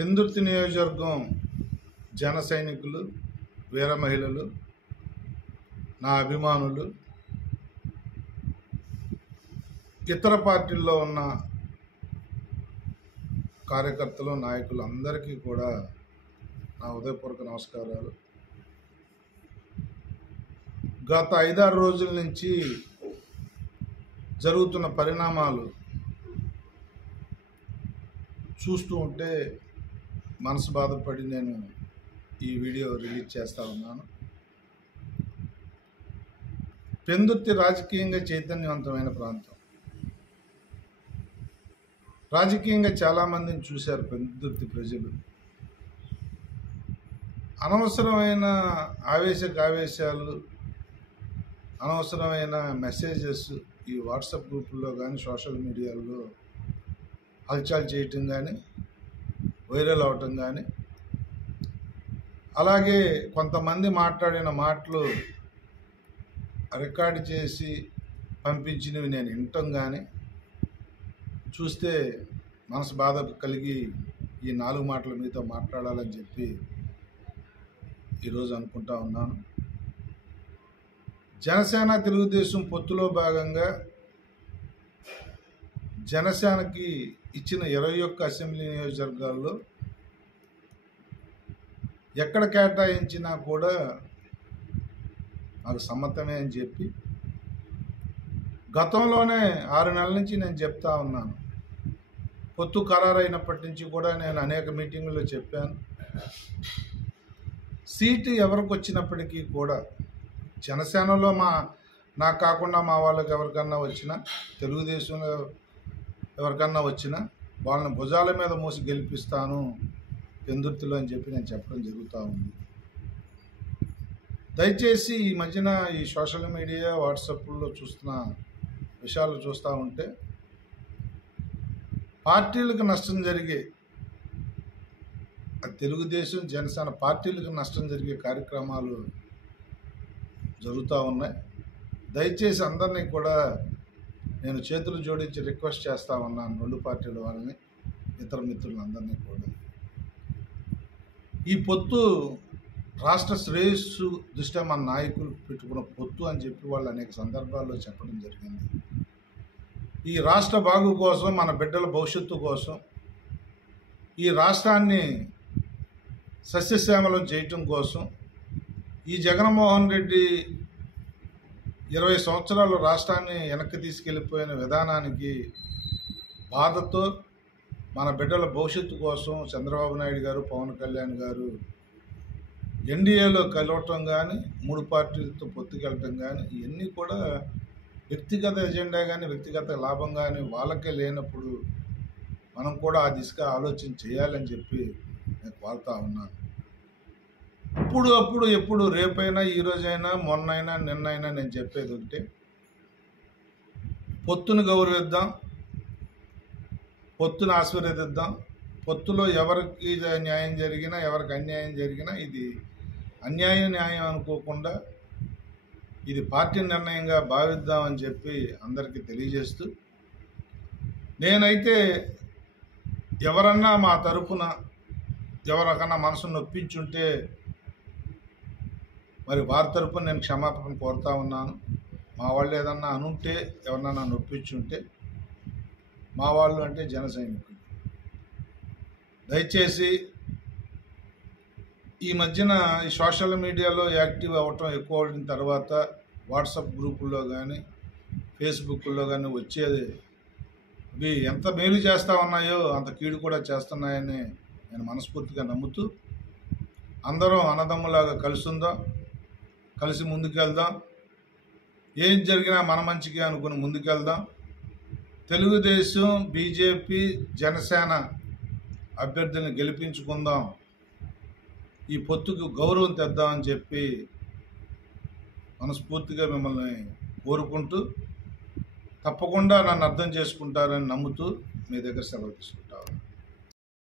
పెందుర్తి నియోజకవర్గం జన సైనికులు, వీర మహిళలు, నా అభిమానులు, ఇతర పార్టీల్లో ఉన్న కార్యకర్తలు, నాయకులు అందరికీ కూడా నా హృదయపూర్వక నమస్కారాలు. గత 5-6 రోజుల నుంచి జరుగుతున్న పరిణామాలు చూస్తూ ఉంటే మనసు బాధపడి నేను ఈ వీడియో రిలీజ్ చేస్తూ ఉన్నాను. పెందుర్తి రాజకీయంగా చైతన్యవంతమైన ప్రాంతం. రాజకీయంగా చాలామందిని చూశారు పెందుర్తి ప్రజలు. అనవసరమైన ఆవేశాలు, అనవసరమైన మెసేజెస్ ఈ వాట్సాప్ గ్రూపుల్లో కానీ సోషల్ మీడియాలో హల్చల్ చేయటం కానీ, వైరల్ అవటం కానీ, అలాగే కొంతమంది మాట్లాడిన మాటలు రికార్డు చేసి పంపించినవి నేను వినటం కానీ చూస్తే మనసు బాధ కలిగి ఈ 4 మాటలు మీతో మాట్లాడాలని చెప్పి ఈరోజు అనుకుంటా ఉన్నాను. జనసేన తెలుగుదేశం పొత్తులో భాగంగా జనసేనకి ఇచ్చిన 21 అసెంబ్లీ నియోజకవర్గాల్లో ఎక్కడ కేటాయించినా కూడా నాకు సమ్మతమే అని చెప్పి గతంలోనే 6 నెలల నుంచి నేను చెప్తా ఉన్నాను. పొత్తు ఖరారైనప్పటి నుంచి కూడా నేను అనేక మీటింగుల్లో చెప్పాను. సీటు ఎవరికి వచ్చినప్పటికీ కూడా జనసేనలో నాకు కాకుండా మా వాళ్ళకి ఎవరికన్నా వచ్చినా, తెలుగుదేశంలో ఎవరికన్నా వచ్చినా వాళ్ళని భుజాల మీద మోసి గెలిపిస్తాను పెందుర్తిలో అని చెప్పి నేను చెప్పడం జరుగుతూ ఉంది. దయచేసి ఈ మధ్యన ఈ సోషల్ మీడియా, వాట్సాప్లో చూస్తున్న విషయాలు చూస్తూ ఉంటే పార్టీలకు నష్టం జరిగే, తెలుగుదేశం జనసేన పార్టీలకు నష్టం జరిగే కార్యక్రమాలు జరుగుతూ ఉన్నాయి. దయచేసి అందరినీ కూడా నేను చేతులు జోడించి రిక్వెస్ట్ చేస్తూ ఉన్నాను, 2 పార్టీల వాళ్ళని, ఇతర మిత్రులందరినీ కూడా. ఈ పొత్తు రాష్ట్ర శ్రేయస్సు దృష్ట్యా మన నాయకులు పెట్టుకున్న పొత్తు అని చెప్పి వాళ్ళు అనేక సందర్భాల్లో చెప్పడం జరిగింది. ఈ రాష్ట్ర బాగు కోసం, మన బిడ్డల భవిష్యత్తు కోసం, ఈ రాష్ట్రాన్ని సస్యశ్యామలం చేయటం కోసం, ఈ జగన్మోహన్ రెడ్డి 20 సంవత్సరాలు రాష్ట్రాన్ని వెనక్కి తీసుకెళ్ళిపోయిన విధానానికి బాధతో మన బిడ్డల భవిష్యత్తు కోసం చంద్రబాబు నాయుడు గారు, పవన్ కళ్యాణ్ గారు ఎన్డీఏలో కలవటం కానీ, 3 పార్టీలతో పొత్తుకెళ్ళటం కానీ, ఇవన్నీ కూడా వ్యక్తిగత ఎజెండా కానీ, వ్యక్తిగత లాభం కానీ వాళ్ళకే లేనప్పుడు మనం కూడా ఆ దిశగా ఆలోచన చేయాలని చెప్పి నేను కోరుతా ఉన్నాను. అప్పుడు ఎప్పుడు రేపైనా, ఈరోజైనా, మొన్నైనా, నిన్నైనా నేను చెప్పేది ఒకటే, పొత్తును గౌరవిద్దాం, పొత్తును ఆశీర్వదిద్దాం. పొత్తులో ఎవరికి న్యాయం జరిగినా, ఎవరికి అన్యాయం జరిగినా ఇది అన్యాయం న్యాయం అనుకోకుండా ఇది పార్టీ నిర్ణయంగా భావిద్దామని చెప్పి అందరికీ తెలియజేస్తూ, నేనైతే ఎవరన్నా మా తరపున ఎవరికన్నా మనసును నొప్పించుంటే మరి వారి తరపున నేను క్షమాపణ కోరుతా ఉన్నాను. మా వాళ్ళు ఏదన్నా అనుంటే, ఎవరన్నా నొప్పించుంటే, మా వాళ్ళు అంటే జన సైనికులు. దయచేసి ఈ మధ్యన ఈ సోషల్ మీడియాలో యాక్టివ్ అవ్వటం ఎక్కువ అయిన తర్వాత వాట్సాప్ గ్రూపుల్లో కానీ, ఫేస్బుక్లో కానీ వచ్చేది ఇవి ఎంత మేలు చేస్తూ ఉన్నాయో అంత కీడు కూడా చేస్తున్నాయని నేను మనస్ఫూర్తిగా నమ్ముతూ, అందరం అన్నదమ్ములాగా కలిసి ఉందాం, కలిసి ముందుకెళ్దాం, ఏం జరిగినా మన మంచిగా అనుకుని ముందుకెళ్దాం. తెలుగుదేశం, బీజేపీ, జనసేన అభ్యర్థులను గెలిపించుకుందాం, ఈ పొత్తుకు గౌరవం తెద్దామని చెప్పి మనస్ఫూర్తిగా మిమ్మల్ని కోరుకుంటూ, తప్పకుండా నన్ను అర్థం చేసుకుంటారని నమ్ముతూ మీ దగ్గర సెలవు తీసుకుంటాను.